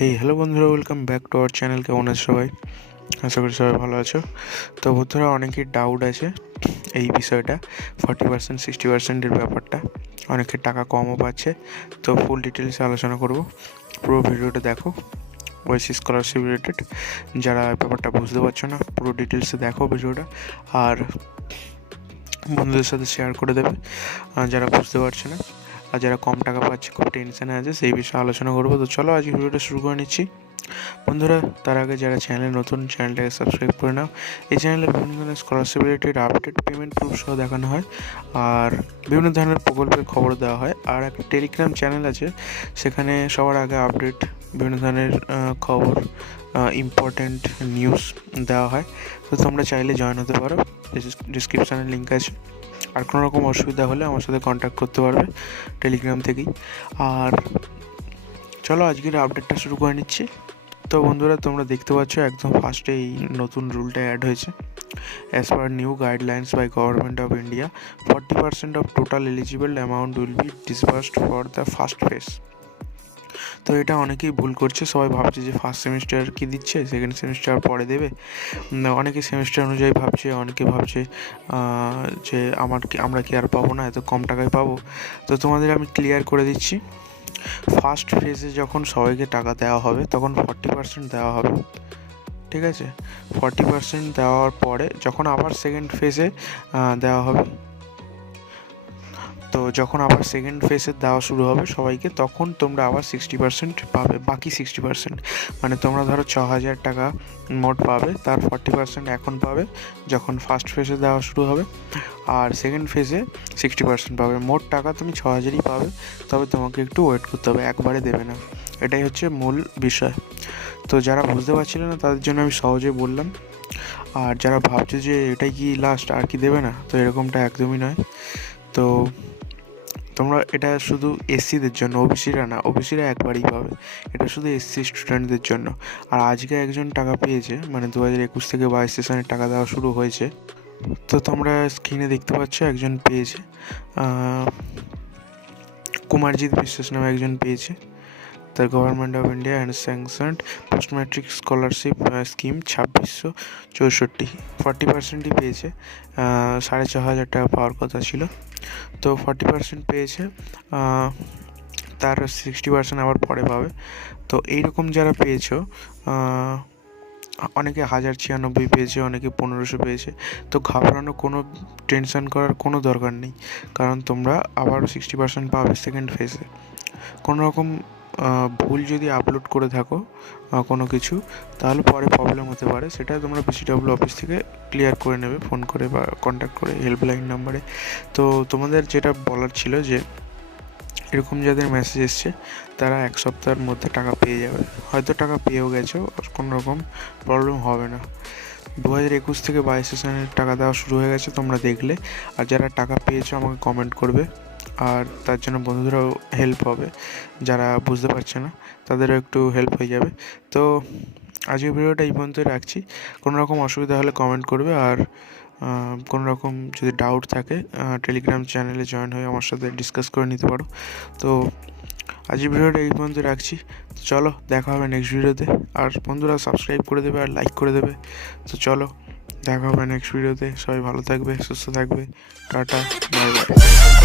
Hello বন্ধুরা, welcome back to our channel. কেমন আছো সবাই? আশা করি সবাই ভালো আছো। তো বন্ধুরা, অনেকের ডাউট আছে এই বিষয়টা, 40% 60%-এর ব্যাপারটা। অনেকের টাকা কমও পাচ্ছে, তো ফুল ডিটেলসে আলোচনা করব। পুরো ভিডিওটা দেখো, ওয়েসিস স্কলারশিপ রিলেটেড। যারা ব্যাপারটা বুঝতে পারছো না, পুরো ডিটেলসে দেখো ভিডিওটা, আর বন্ধুদের সাথে শেয়ার করে দেবে যারা বুঝতে পারছে না। আর যারা কম টাকা পাচ্ছে, খুব টেনশনে আছে, সেই বিষয়ে আলোচনা করবো। তো চলো আজকে ভিডিওটা শুরু করে নিচ্ছি বন্ধুরা। তার আগে যারা চ্যানেলে নতুন, চ্যানেলটাকে সাবস্ক্রাইব করে নাও। এই চ্যানেলে বিভিন্ন ধরনের scholarship related update, payment proof সহ দেখানো হয়, আর বিভিন্ন ধরনের প্রকল্পের খবর দেওয়া হয়। আর একটা টেলিগ্রাম চ্যানেল আছে, সেখানে সবার আগে আপডেট, বিভিন্ন ধরনের খবর, ইম্পর্ট্যান্ট নিউজ দেওয়া হয়। তো তোমরা চাইলে জয়েন হতে পারো, ডিসক্রিপশানে লিঙ্ক আছে। আর কোনো রকম অসুবিধা হলে আমার সাথে কন্ট্যাক্ট করতে পারবে টেলিগ্রাম থেকেই। আর চলো আজকের আপডেটটা শুরু করে নিচ্ছি। তো বন্ধুরা, তোমরা দেখতে পাচ্ছ একদম ফার্স্টে এই নতুন রুলটা অ্যাড হয়েছে। As per new guidelines by government of India, 40% of total eligible amount will be disbursed for the first phase. তো এটা অনেকেই ভুল করছে, সবাই ভাবছে যে ফার্স্ট সেমিস্টার কি দিচ্ছে, সেকেন্ড সেমিস্টার পরে দেবে। অনেকে সেমিস্টার অনুযায়ী ভাবছে, অনেকে ভাবছে যে আমরা কি আর পাবো না, এত কম টাকায় পাবো। তো তোমাদের আমি ক্লিয়ার করে দিচ্ছি, ফার্স্ট ফেজে যখন সবাইকে টাকা দেওয়া হবে তখন 40% দেওয়া হবে, ঠিক আছে? 40% দেওয়ার পরে যখন আবার সেকেন্ড ফেজে দেওয়া হবে, তো যখন আবার সেকেন্ড ফেজে দেওয়া শুরু হবে সবাইকে, তখন তোমরা আবার 60% পাবে। বাকি 60%, মানে তোমরা ধরো 6,000 টাকা মোট পাবে, তার 40% এখন পাবে যখন ফার্স্ট ফেজে দেওয়া শুরু হবে, আর সেকেন্ড ফেজে 60% পাবে। মোট টাকা তুমি 6,000ই পাবে, তবে তোমাকে একটু ওয়েট করতে হবে, একবারে দেবে না। এটাই হচ্ছে মূল বিষয়। তো যারা বুঝতে পারছিল না তাদের জন্য আমি সহজে বললাম। আর যারা ভাবছে যে এটাই কি লাস্ট, আর কি দেবে না, তো এরকমটা একদমই নয়। তো তোমরা, এটা শুধু এসসিদের জন্য, ওবিসিরা না, ওবিসিরা একবারই পাবে। এটা শুধু এসসি স্টুডেন্টদের জন্য। আর আজকে একজন টাকা পেয়েছে, মানে 2021 থেকে 22 সেশনের টাকা দেওয়া শুরু হয়েছে। তো তোমরা স্ক্রিনে দেখতে পাচ্ছ একজন পেয়েছে, কুমারজিৎ বিশ্বাস নামে একজন পেয়েছে। তার government of India and sanctioned post matric scholarship scheme 2664, 40%ই পেয়েছে। 6,500 টাকা পাওয়ার কথা ছিল, তো 40% পেয়েছে। তার 60% আবার পরে পাবে। তো এইরকম যারা পেয়েছো, অনেকে 1,096 পেয়েছে, অনেকে 1,500 পেয়েছে। তো ঘাবড়ানো, কোনো টেনশন করার কোনো দরকার নেই, কারণ তোমরা আবারও 60% পাবে সেকেন্ড ফেজে। কোনো রকম ভুল যদি আপলোড করে থাকো কোনো কিছু, তাহলে পরে প্রবলেম হতে পারে। সেটা তোমরা বিসিডব্লিউ অফিস থেকে ক্লিয়ার করে নেবে ফোন করে বা কন্ট্যাক্ট করে হেল্পলাইন নাম্বারে। তো তোমাদের যেটা বলার ছিল যে এরকম যাদের মেসেজ এসছে তারা 1 সপ্তাহের মধ্যে টাকা পেয়ে যাবে। হয়তো টাকা পেয়েও গেছো, কোনো রকম প্রবলেম হবে না। 2021 থেকে 22 সেশনের টাকা দেওয়া শুরু হয়ে গেছে, তোমরা দেখলে। আর যারা টাকা পেয়েছো আমাকে কমেন্ট করবে, আর তার জন্য বন্ধুদেরও হেল্প হবে। যারা বুঝতে পারছে না তাদেরও একটু হেল্প হয়ে যাবে। তো আজকের ভিডিওটা এই পর্যন্তই রাখছি। কোনো রকম অসুবিধা হলে কমেন্ট করবে, আর কোনো রকম যদি ডাউট থাকে টেলিগ্রাম চ্যানেলে জয়েন হয়ে আমার সাথে ডিসকাস করে নিতে পারো। তো আজকের ভিডিওটা এই পর্যন্ত রাখছি। চলো, দেখা হবে নেক্সট ভিডিওতে। আর বন্ধুরা সাবস্ক্রাইব করে দেবে আর লাইক করে দেবে। তো চলো, দেখা হবে নেক্সট ভিডিওতে। সবাই ভালো থাকবে, সুস্থ থাকবে। Tata, bye bye.